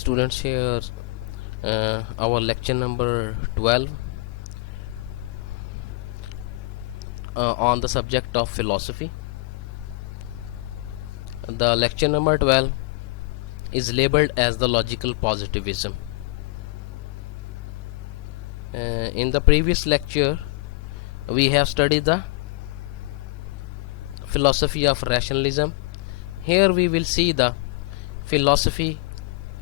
students, here our lecture number 12 on the subject of philosophy. The lecture number 12 is labeled as the logical positivism. In the previous lecture we have studied the philosophy of rationalism. Here we will see the philosophy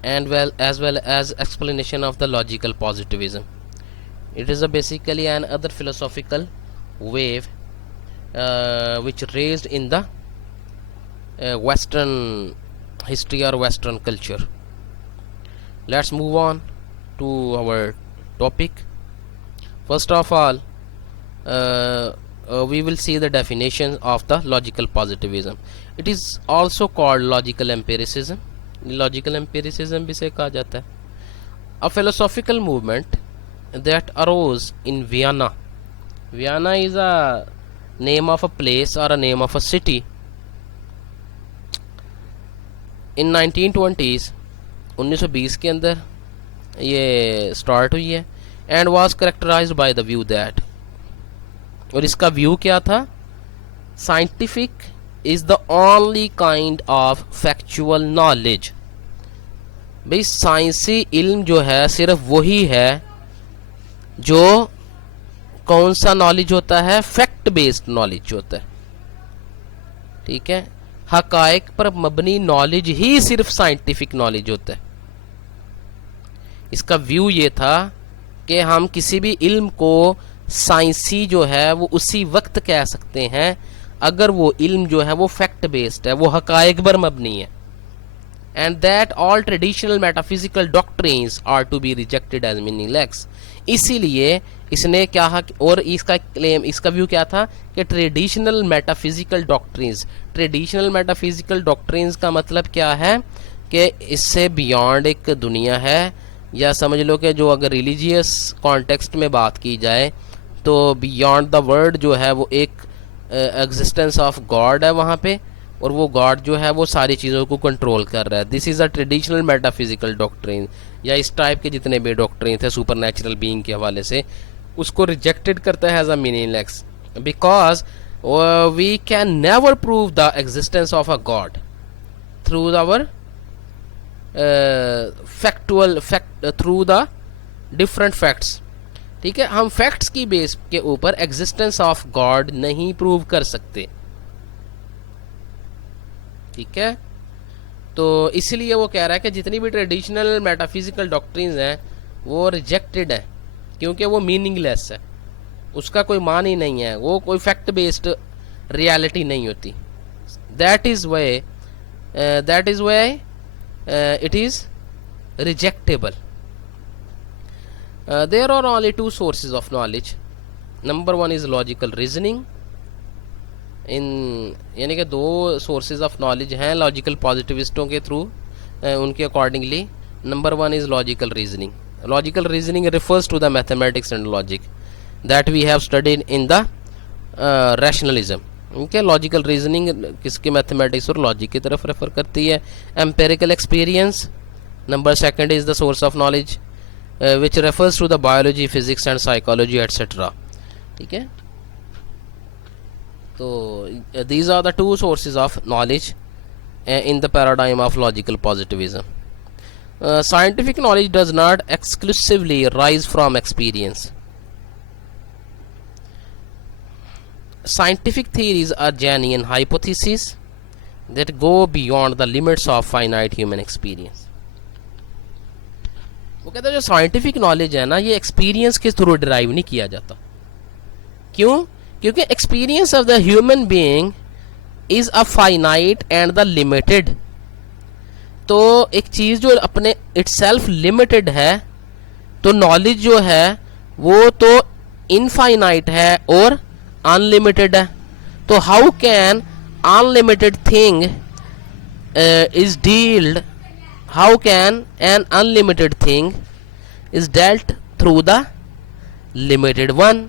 and as well as explanation of the logical positivism. It is basically an other philosophical wave which raised in the Western history or Western culture. Let's move on to our topic. First of all, we will see the definition of the logical positivism. It is also called logical empiricism. Logical empiricism भी से कहा जाता है. A philosophical movement that arose in Vienna. Vienna is a name of a place or a name of a city. In 1920s 1920 के अंदर ये start हुई है and was characterized by the view that, और इसका व्यू क्या था? Scientific is the only kind of factual knowledge. भाई साइंसी इल्म जो है सिर्फ वही है जो कौन सा नॉलेज होता है? फैक्ट बेस्ड नॉलेज होता है. ठीक है, हकायक पर मबनी नॉलेज ही सिर्फ साइंटिफिक नॉलेज होता है. इसका व्यू ये था कि हम किसी भी इल्म को साइंसी जो है वो उसी वक्त कह सकते हैं अगर वो इल्म जो है वो फैक्ट बेस्ड है, वो हकायक पर मबनी है. And that all traditional metaphysical doctrines are to be rejected as meaningless. इसीलिए इसने क्या, और इसका क्लेम, इसका व्यू क्या था कि traditional metaphysical doctrines, traditional metaphysical doctrines का मतलब क्या है कि इससे बियॉन्ड एक दुनिया है, या समझ लो कि जो अगर रिलीजियस कॉन्टेक्स्ट में बात की जाए तो बियॉन्ड द वर्ड जो है वो एक एग्जिस्टेंस ऑफ गॉड है वहाँ पे, और वो गॉड जो है वो सारी चीज़ों को कंट्रोल कर रहा है. This is a traditional metaphysical doctrine, या इस टाइप के जितने भी डॉक्ट्रिन थे सुपर नेचुरल बीइंग के हवाले से, उसको रिजेक्टेड करता है as a meaningless, because we can never prove the existence of a God through our factual through the different facts. ठीक है, हम फैक्ट्स की बेस के ऊपर एग्जिस्टेंस ऑफ गॉड नहीं प्रूव कर सकते. ठीक है, तो इसलिए वो कह रहा है कि जितनी भी ट्रेडिशनल मेटाफिजिकल डॉक्ट्रिन्स हैं वो रिजेक्टेड है क्योंकि वो मीनिंगलेस है, उसका कोई मान ही नहीं है, वो कोई फैक्ट बेस्ड रियलिटी नहीं होती. That is why it is rejectable. There are only two sources of knowledge. Number one is logical reasoning. यानी कि दो sources of knowledge हैं लॉजिकल पॉजिटिविस्टों के थ्रू, उनके accordingly. Number one is logical reasoning. Logical reasoning refers to the mathematics and logic that we have studied in the rationalism. Okay, logical reasoning किसके? Mathematics और logic की तरफ refer करती है. Empirical experience number second is the source of knowledge which refers to the biology, physics and psychology etcetera. ठीक है, तो these are the two sources of knowledge in the paradigm of logical positivism. Scientific knowledge does not exclusively arise from experience. Scientific theories are genuine hypotheses that go beyond the limits of finite human experience. वो कहते हैं जो scientific knowledge है ना ये experience के through derive नहीं किया जाता. क्यों? क्योंकि experience of the human being is a finite and the limited. तो एक चीज जो अपने इटसेल्फ लिमिटेड है, तो नॉलेज जो है वो तो इनफाइनाइट है और अनलिमिटेड है. तो how can unlimited thing is dealt, how can an unlimited thing is dealt through the limited one.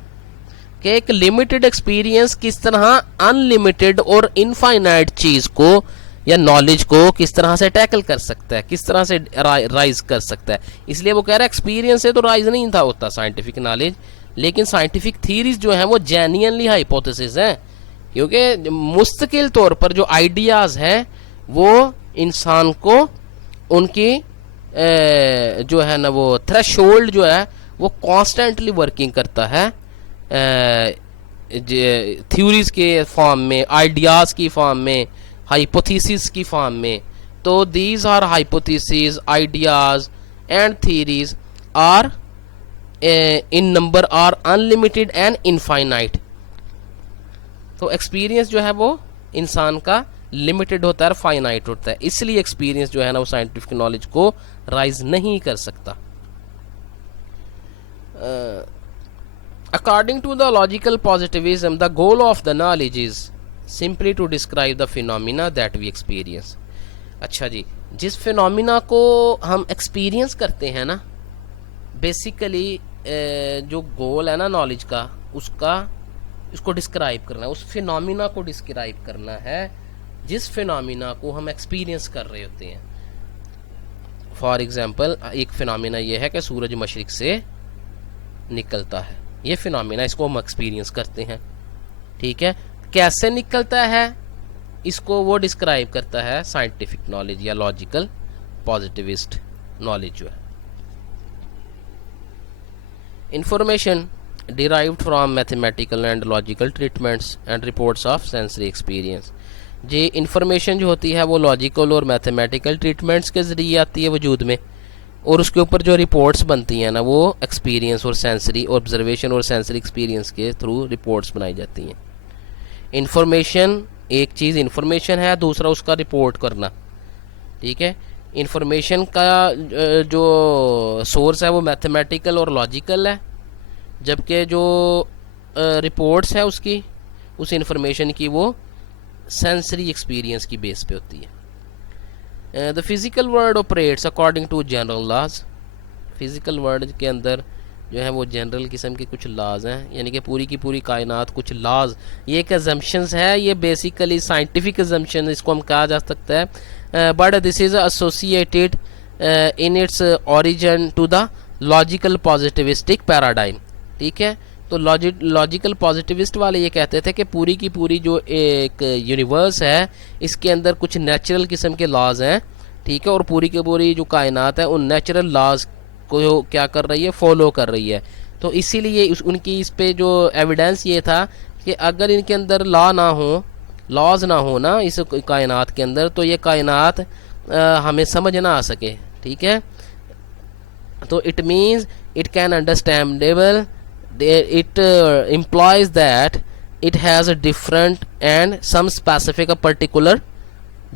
कि एक लिमिटेड एक्सपीरियंस किस तरह अनलिमिटेड और इनफाइनाइट चीज को या नॉलेज को किस तरह से टैकल कर सकता है, किस तरह से राइज कर सकता है। इसलिए वो कह रहा है एक्सपीरियंस से तो राइज नहीं था होता साइंटिफिक नॉलेज, लेकिन साइंटिफिक थीरीज जो हैं वो जेन्युइनली हाइपोथेसिस हैं, क्योंकि मुस्तकिल तौर पर जो आइडियाज़ हैं वो इंसान को उनकी जो है ना वो थ्रेशोल्ड जो है वो कॉन्स्टेंटली वर्किंग करता है थ्योरीज के फॉर्म में, आइडियाज़ की फॉर्म में, हाइपोथेसिस की फॉर्म में। तो these are hypothesis, ideas and theories are in number are unlimited and infinite. तो एक्सपीरियंस जो है वो इंसान का लिमिटेड होता है और फाइनाइट होता है, इसलिए एक्सपीरियंस जो है ना वो साइंटिफिक नॉलेज को राइज नहीं कर सकता। According to the logical positivism, the goal of the knowledge is simply to describe the phenomena that we experience. अच्छा जी, जिस फिनोमिना को हम एक्सपीरियंस करते हैं ना, बेसिकली जो गोल है ना नॉलेज का, उसका उसको डिस्क्राइब करना है, उस फिनोमिना को डिस्क्राइब करना है जिस फिनोमिना को हम एक्सपीरियंस कर रहे होते हैं। फॉर एग्जांपल एक फिनोमिना ये है कि सूरज मशरिक से निकलता है, ये फिनोमिना, इसको हम एक्सपीरियंस करते हैं। ठीक है, कैसे निकलता है इसको वो डिस्क्राइब करता है साइंटिफिक नॉलेज या लॉजिकल पॉजिटिविस्ट नॉलेज जो है। Information derived from mathematical and logical treatments and reports of sensory experience। ये इंफॉर्मेशन जो होती है वो लॉजिकल और मैथमेटिकल ट्रीटमेंट्स के ज़रिए आती है वजूद में, और उसके ऊपर जो रिपोर्ट्स बनती हैं ना वो एक्सपीरियंस और सेंसरी ऑब्जर्वेशन और सेंसरी एक्सपीरियंस के थ्रू रिपोर्ट्स बनाई जाती हैं। इंफॉर्मेशन एक चीज़ इंफॉर्मेशन है, दूसरा उसका रिपोर्ट करना। ठीक है, इंफॉर्मेशन का जो सोर्स है वो मैथमेटिकल और लॉजिकल है, जबकि जो रिपोर्ट्स है उसकी, उस इंफॉर्मेशन की, वो सेंसरी एक्सपीरियंस की बेस पे होती है। The physical world operates according to general laws. Physical world के अंदर जो है वो जनरल किस्म के कुछ लॉज हैं, यानी कि पूरी की पूरी कायनात कुछ लॉज, ये एक अजम्पशंस है, ये बेसिकली साइंटिफिक अजम्पशन इसको हम कहा जा सकता है, but this is associated in its origin to the logical positivistic paradigm. ठीक है, तो लॉजिकल पॉजिटिविस्ट वाले ये कहते थे कि पूरी की पूरी जो एक यूनिवर्स है इसके अंदर कुछ नेचुरल किस्म के लॉज हैं। ठीक है, और पूरी की पूरी जो कायनात है उन नेचुरल लॉज को क्या कर रही है, फॉलो कर रही है। तो इसीलिए उनकी इस पे जो एविडेंस ये था कि अगर इनके अंदर लॉज ना हो ना इस कायनात के अंदर, तो ये कायनात हमें समझ ना आ सके। ठीक है, तो it means it can understandable, it implies that it has a different and some specific a particular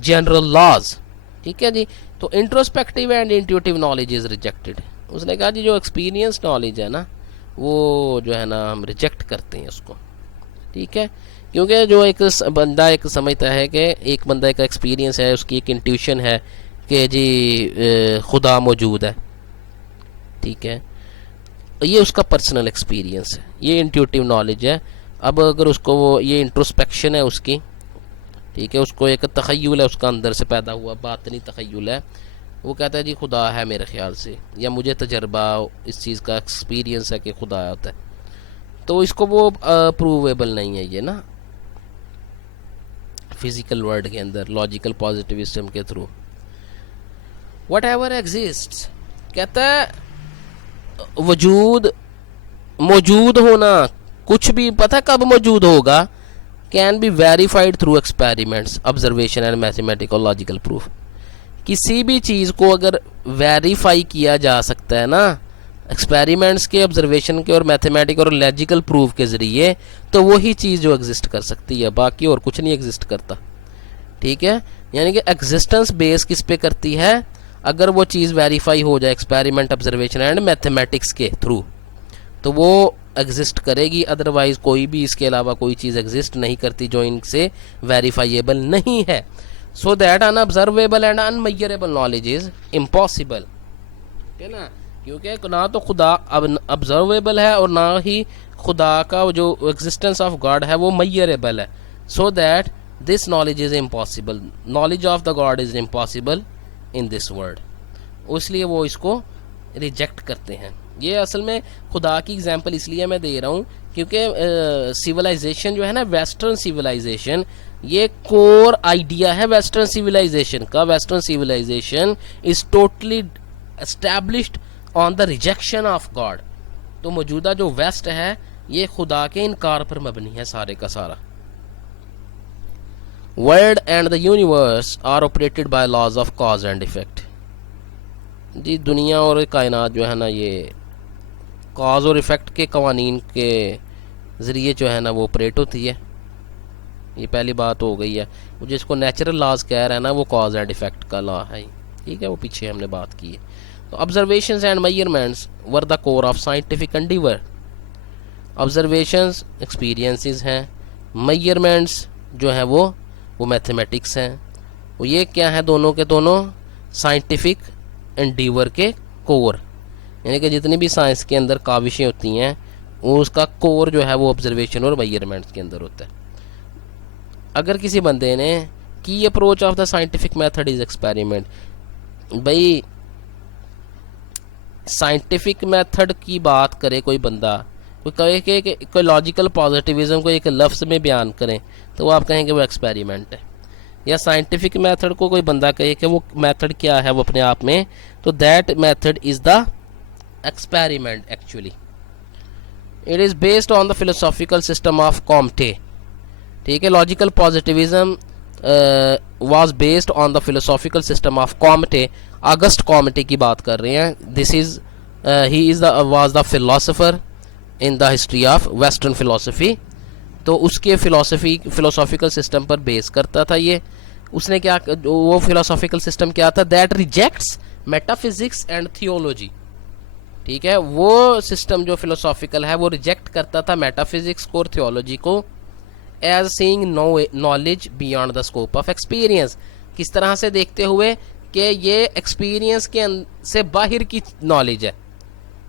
general laws। ठीक है जी, तो introspective and intuitive knowledge is rejected. उसने कहा जी जो एक्सपीरियंस नॉलेज है ना वो जो है ना हम रिजेक्ट करते हैं उसको। ठीक है, क्योंकि जो एक बंदा एक समझता है कि एक बंदा का एक्सपीरियंस है, उसकी एक इंट्यूशन है कि जी खुदा मौजूद है। ठीक है, ये उसका पर्सनल एक्सपीरियंस है, ये इंट्यूटिव नॉलेज है। अब अगर उसको वो ये इंट्रोस्पेक्शन है उसकी, ठीक है, उसको एक तखय्युल है उसका अंदर से पैदा हुआ बातनी तखय्युल है, वो कहता है जी खुदा है मेरे ख्याल से, या मुझे तजर्बा इस चीज़ का एक्सपीरियंस है कि खुदा होता है, तो इसको वो प्रूवेबल नहीं है ये ना फिजिकल वर्ल्ड के अंदर लॉजिकल पॉजिटिविज्म के थ्रू। वट एवर एग्जिस्ट्स, कहता है मौजूद होना, कुछ भी पता कब मौजूद होगा, can be verified through experiments, observation and mathematical logical proof. किसी भी चीज़ को अगर वेरीफाई किया जा सकता है ना एक्सपेरिमेंट्स के, ऑब्जर्वेशन के और मैथमेटिकल और लॉजिकल प्रूफ के ज़रिए, तो वही चीज़ जो एग्जिस्ट कर सकती है, बाकी और कुछ नहीं एग्जिस्ट करता। ठीक है, यानी कि एग्जिस्टेंस बेस किस पे करती है, अगर वो चीज़ वेरीफाई हो जाए एक्सपेरिमेंट, ऑब्जर्वेशन एंड मैथमेटिक्स के थ्रू, तो वो एग्जिस्ट करेगी, अदरवाइज कोई भी इसके अलावा कोई चीज़ एग्जिस्ट नहीं करती जो इनसे वेरीफाइएबल नहीं है। So that unobservable and unmeasurable knowledge is impossible. ठीक है ना, क्योंकि ना तो खुदा अब ऑब्जर्वेबल है और ना ही खुदा का जो एग्जिस्टेंस ऑफ गॉड है वो मेजरेबल है। So that this knowledge is impossible, knowledge of the God is impossible in this world, इसलिए वो इसको रिजेक्ट करते हैं। ये असल में खुदा की एग्जांपल इसलिए मैं दे रहा हूँ क्योंकि सिविलाइजेशन जो है ना, वेस्टर्न सिविलाइजेशन, ये कोर आइडिया है वेस्टर्न सिविलाइजेशन का। Western civilization is totally established on the rejection of God. तो मौजूदा जो वेस्ट है ये खुदा के इनकार पर मबनी है सारे का सारा। World and the universe are operated by laws of cause and effect. जी दुनिया और कायनात जो है ना, ये कॉज और इफ़ेक्ट के कवानीन के ज़रिए जो है ना वो ऑपरेट होती है। ये पहली बात हो गई है। वो जिसको नेचुरल लॉज कह रहा है ना, वो कॉज एंड इफ़ेक्ट का लॉ है, ठीक है, वो पीछे हमने बात की है। तो observations and measurements were the core of scientific endeavour. Observations experiences हैं, मेजरमेंट्स जो है वो मैथमेटिक्स हैं। वो ये क्या है, दोनों के दोनों साइंटिफिक एंडीवर के कोर, यानी कि जितनी भी साइंस के अंदर काविशें होती हैं वो उसका कोर जो है वो ऑब्जर्वेशन और मेजरमेंट्स के अंदर होता है। अगर किसी बंदे ने की approach of the scientific method is experiment, भाई साइंटिफिक मेथड की बात करे कोई बंदा, कोई कहे कि कोई लॉजिकल पॉजिटिविज्म को एक लफ्ज़ में बयान करें, तो वो आप कहेंगे वो एक्सपेरिमेंट है। या साइंटिफिक मेथड को कोई बंदा कहे कि वो मेथड क्या है वो अपने आप में, तो that method is the experiment actually. It is based on the philosophical system of Comte, ठीक है। Logical positivism was based on the philosophical system of Comte। Auguste Comte की बात कर रहे हैं। This is he is was the philosopher in the history of western philosophy। तो उसके philosophical system पर बेस करता था ये। उसने क्या, वो फिलोसॉफिकल सिस्टम क्या था, that rejects metaphysics and theology, ठीक है। वो सिस्टम जो फिलोसॉफिकल है वो रिजेक्ट करता था मेटाफिजिक्स को और थियोलॉजी को, as seeing knowledge beyond the scope of experience. किस तरह से देखते हुए कि ये एक्सपीरियंस के से बाहर की नॉलेज है।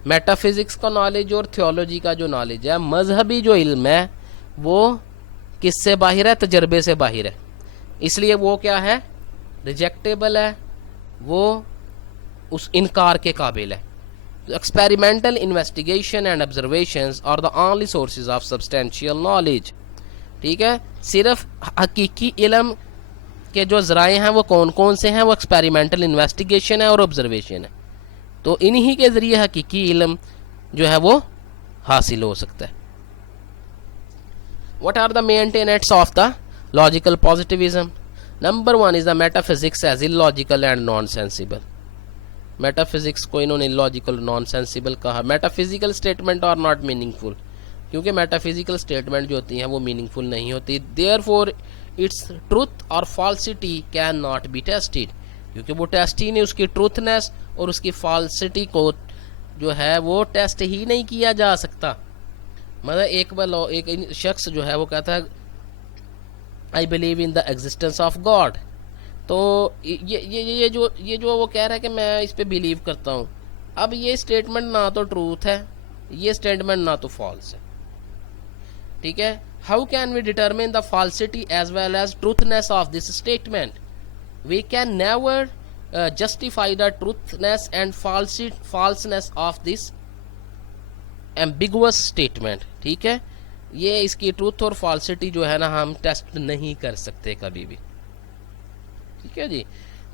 मेटाफिजिक्स का नॉलेज और थियोलॉजी का जो नॉलेज है, मजहबी जो इल्म है, वो किससे बाहर है, तजर्बे से बाहर है, इसलिए वो क्या है, रिजेक्टेबल है, वो उस इनकार के काबिल है। Experimental investigation and observations are the only sources of substantial knowledge, ठीक है। सिर्फ हकीकी इल्म के जो ज़राए हैं वो कौन कौन से हैं, वो एक्सपेरिमेंटल इन्वेस्टिगेशन है और ऑब्जर्वेशन है। तो इन्हीं के ज़रिए हकीकी इल्म जो है वो हासिल हो सकता है। What are the main tenets of the logical positivism? Number 1 is the metaphysics as illogical and nonsensible। Metaphysics को इन्होंने इलॉजिकल नॉनसेंसिबल कहा। Metaphysical statement are not meaningful, क्योंकि मेटाफिजिकल स्टेटमेंट जो होती हैं वो मीनिंगफुल नहीं होती। देयरफॉर इट्स ट्रुथ और falsity cannot be tested, क्योंकि वो टेस्ट ही नहीं, उसकी ट्रूथनेस और उसकी फॉल्सिटी को जो है वो टेस्ट ही नहीं किया जा सकता। मतलब एक शख्स जो है वो कहता है I believe in the existence of God, तो ये जो वो कह रहा है कि मैं इस पे बिलीव करता हूँ, अब ये स्टेटमेंट ना तो ट्रूथ है, ये स्टेटमेंट ना तो फॉल्स है, ठीक है। How can we determine the falsity as well as truthness of this statement? We can never justify the truthness and falseness of this ambiguous statement, ठीक है। ये इसकी ट्रूथ और फॉल्सिटी जो है ना हम टेस्ट नहीं कर सकते कभी भी, ठीक है जी।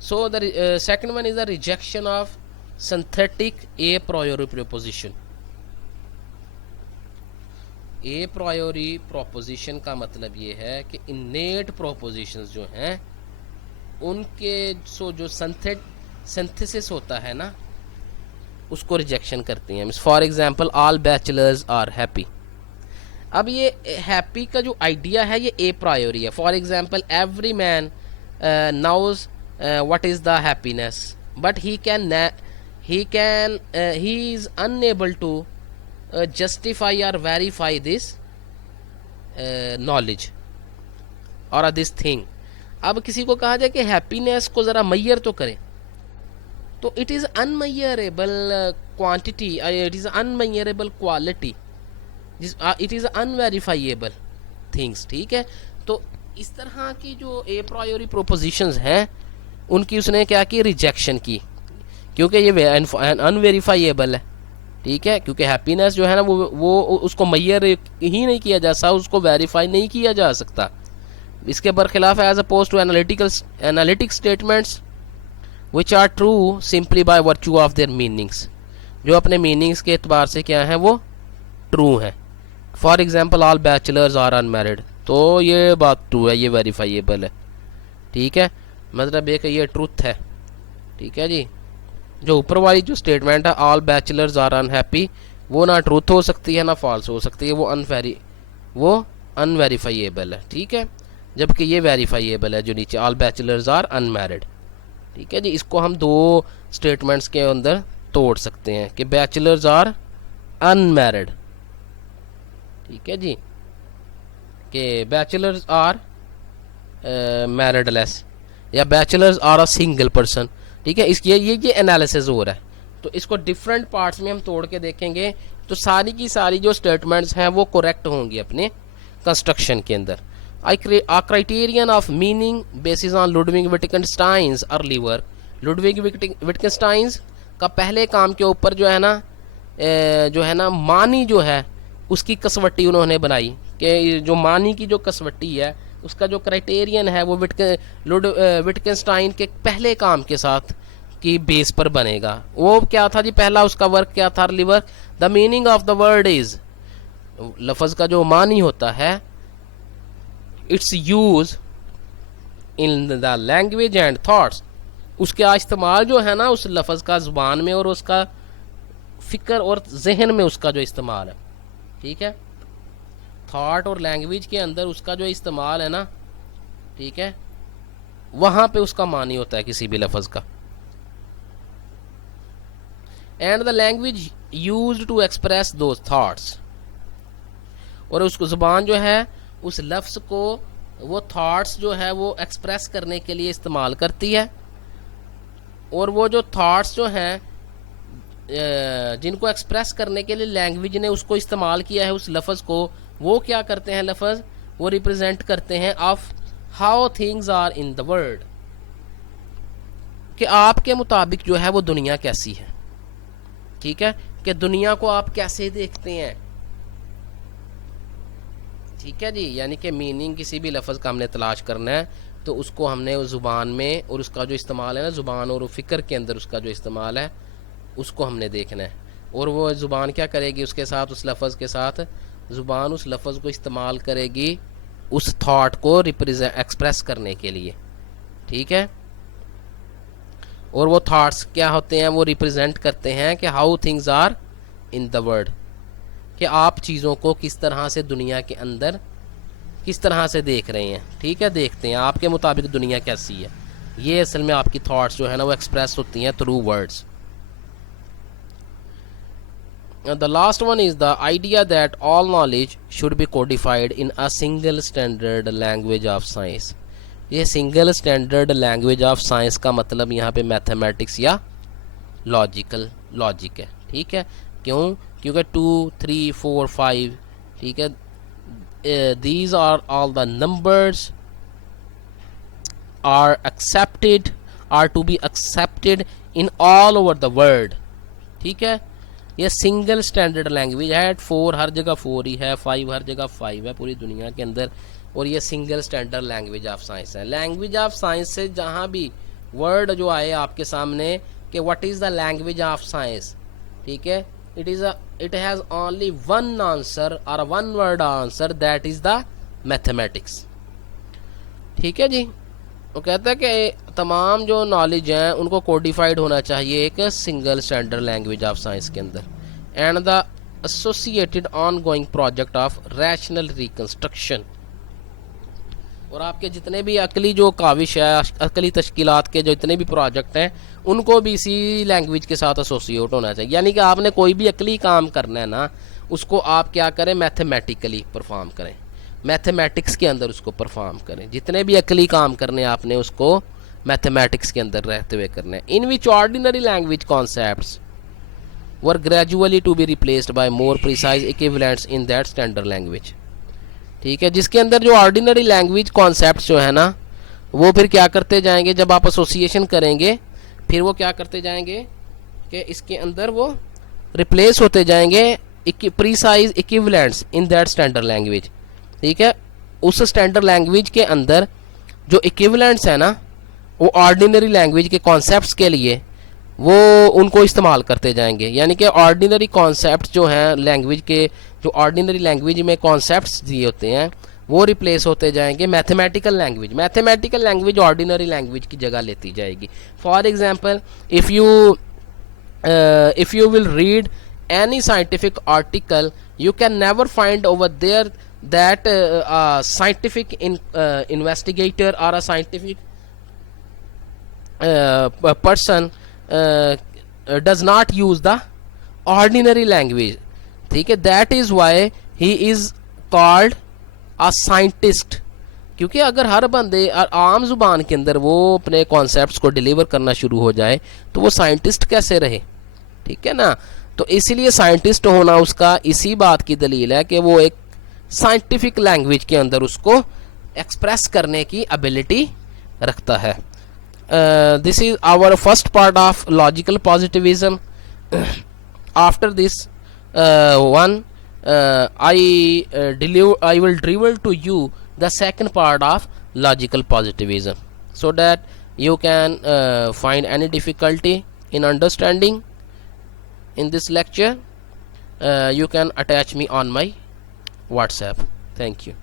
So the second one is the rejection of synthetic a priori proposition. A priori proposition का मतलब ये है कि इनेट प्रोपोजिशंस जो हैं उनके जो सिंथेसिस होता है ना, उसको रिजेक्शन करती हैं। For example all bachelors are happy. अब ये हैप्पी का जो आइडिया है ये ए प्रायोरी है। For example every man knows what is the happiness, but he is unable to justify or verify this knowledge or this thing। अब किसी को कहा जाए कि हैप्पीनेस को ज़रा मैयर तो करें, तो it is unmeasurable quantity, it is unmeasurable quality, it is unverifiable things, ठीक है। तो इस तरह की जो ए प्रायोरी प्रोपोजिशंस हैं उनकी उसने क्या की, रिजेक्शन की, क्योंकि ये अनवेरीफाइएबल है, ठीक है, क्योंकि हैप्पीनेस जो है ना वो उसको मैयर ही नहीं किया जा सकता, उसको वेरीफाई नहीं किया जा सकता। इसके बरखिलाफ as opposed to analytic statements which are true simply by virtue of their meanings, जो अपने मीनिंग्स के एतबार से क्या है वो ट्रू है। For example all bachelors are unmarried, तो ये बात ट्रू है, ये वेरीफाइएबल है, ठीक है, मतलब एक ये ट्रूथ है, ठीक है जी। जो ऊपर वाली जो स्टेटमेंट है ऑल बैचलर्स आर अनहैप्पी, वो ना ट्रूथ हो सकती है ना फॉल्स हो सकती है, वो अनवेरीफाइएबल है, ठीक है, जबकि ये वेरीफाइएबल है जो नीचे ऑल बैचलर्स आर अनमैरिड, ठीक है जी। इसको हम दो स्टेटमेंट्स के अंदर तोड़ सकते हैं कि बैचलर्स आर अनमैरिड, ठीक है जी, कि बैचलर्स आर मैरिडलेस या bachelors are a single person, ठीक है। इसकी ये एनालिसिस हो रहा है, तो इसको डिफरेंट पार्ट्स में हम तोड़ के देखेंगे तो सारी की सारी जो स्टेटमेंट्स हैं वो करेक्ट होंगी अपने कंस्ट्रक्शन के अंदर। A criterion of meaning basis on Ludwig Wittgenstein's early work, Ludwig Wittgenstein का पहले काम के ऊपर जो है ना मानी जो है उसकी कसवट्टी उन्होंने बनाई, कि जो मानी की जो कसवट्टी है उसका जो क्राइटेरियन है वो विटगेनस्टाइन के पहले काम के साथ की बेस पर बनेगा। वो क्या था जी, पहला उसका वर्क क्या था, early work, the meaning of the word is, लफ्ज़ का जो मानी होता है, it's use in the language and thoughts, उसका इस्तेमाल जो है ना उस लफ्ज़ का ज़ुबान में और उसका फ़िक्र और जहन में उसका जो इस्तेमाल है, ठीक है, थॉट और लैंग्वेज के अंदर उसका जो इस्तेमाल है ना, ठीक है, वहाँ पे उसका मानी होता है किसी भी लफ्ज़ का। And the language used to express those thoughts, और उसको ज़ुबान जो है उस लफ्ज़ को वो थॉट्स जो है वो एक्सप्रेस करने के लिए इस्तेमाल करती है, और वो जो थॉट्स जो हैं जिनको एक्सप्रेस करने के लिए लैंग्वेज ने उसको इस्तेमाल किया है उस लफ्ज़ को, वो क्या करते हैं लफ्ज़, वो रिप्रेजेंट करते हैं of how things are in the world, कि आपके मुताबिक जो है वो दुनिया कैसी है, ठीक है, कि दुनिया को आप कैसे देखते हैं, ठीक है जी। यानी कि मीनिंग किसी भी लफ्ज़ का हमने तलाश करना है तो उसको हमने उस ज़ुबान में और उसका जो इस्तेमाल है ना, ज़ुबान और फ़िक्र के अंदर उसका जो इस्तेमाल है उसको हमने देखना है, और वो ज़ुबान क्या करेगी उसके साथ, उस लफ्ज़ के साथ ज़ुबान उस लफ्ज़ को इस्तेमाल करेगी उस थॉट को एक्सप्रेस करने के लिए, ठीक है, और वो थॉट्स क्या होते हैं, वो रिप्रेजेंट करते हैं कि how things are in the world, कि आप चीज़ों को किस तरह से दुनिया के अंदर किस तरह से देख रहे हैं, ठीक है, देखते हैं आपके मुताबिक दुनिया कैसी है, ये असल में आपकी थॉट्स जो है ना वो एक्सप्रेस होती हैं through words. The last one is the idea that all knowledge should be codified in a single standard language of science. ये single standard language of science का मतलब यहाँ पे मैथमेटिक्स या लॉजिक है, ठीक है, क्यों, क्योंकि 2, 3, 4, 5, ठीक है, these are all the numbers are to be accepted in all over the world, ठीक है। ये सिंगल स्टैंडर्ड लैंग्वेज है, 4 हर जगह 4 ही है, 5 हर जगह 5 है पूरी दुनिया के अंदर, और ये single standard language of science है। लैंग्वेज ऑफ साइंस से जहाँ भी वर्ड जो आए आपके सामने कि what is the language of science, ठीक है, it has only one answer or a one word answer, that is the mathematics, ठीक है जी। वो कहता है कि तमाम जो नॉलेज हैं उनको कोडिफाइड होना चाहिए एक single standard language of science के अंदर, and the associated on going project of rational reconstruction, और आपके जितने भी अकली जो काविश है, अकली तश्कीलात के जो जितने भी प्रोजेक्ट हैं उनको भी इसी लैंग्वेज के साथ एसोसिएट होना चाहिए। यानी कि आपने कोई भी अकली काम करना है ना, उसको आप क्या करें, मैथमेटिकली परफॉर्म करें, मैथमेटिक्स के अंदर उसको परफॉर्म करें। जितने भी अकली काम करने आपने उसको मैथमेटिक्स के अंदर रहते हुए करना है। In which ordinary language concepts were gradually to be replaced by more precise equivalents in that standard language, ठीक है, जिसके अंदर जो ऑर्डिनरी लैंग्वेज कॉन्सेप्ट जो है ना वो फिर क्या करते जाएंगे, जब आप एसोसिएशन करेंगे फिर वो क्या करते जाएंगे कि इसके अंदर वो रिप्लेस होते जाएंगे precise equivalents in that standard language. ठीक है, उस स्टैंडर्ड लैंग्वेज के अंदर जो इक्विवेलेंट्स है ना वो ऑर्डिनरी लैंग्वेज के कॉन्सेप्ट्स के लिए वो उनको इस्तेमाल करते जाएंगे। यानी कि ऑर्डिनरी कॉन्सेप्ट जो हैं लैंग्वेज के, जो ऑर्डिनरी लैंग्वेज में कॉन्सेप्ट्स दिए होते हैं वो रिप्लेस होते जाएंगे mathematical language. Mathematical language ordinary language की जगह लेती जाएगी। For example if you will read any scientific article, you can never find over there that a scientific investigator or a scientific person does not use the ordinary language. ठीक है, that is why he is called a scientist। क्योंकि अगर हर बंदे आम जुबान के अंदर वो अपने कॉन्सेप्ट्स को डिलीवर करना शुरू हो जाए तो वो साइंटिस्ट कैसे रहे। ठीक है ना, तो इसीलिए साइंटिस्ट होना उसका इसी बात की दलील है कि वो एक साइंटिफिक लैंग्वेज के अंदर उसको एक्सप्रेस करने की एबिलिटी रखता है। This is our first part of logical positivism. After this one I will deliver to you the second part of logical positivism, so that you can find any difficulty in understanding in this lecture. You can attach me on my WhatsApp. Thank you.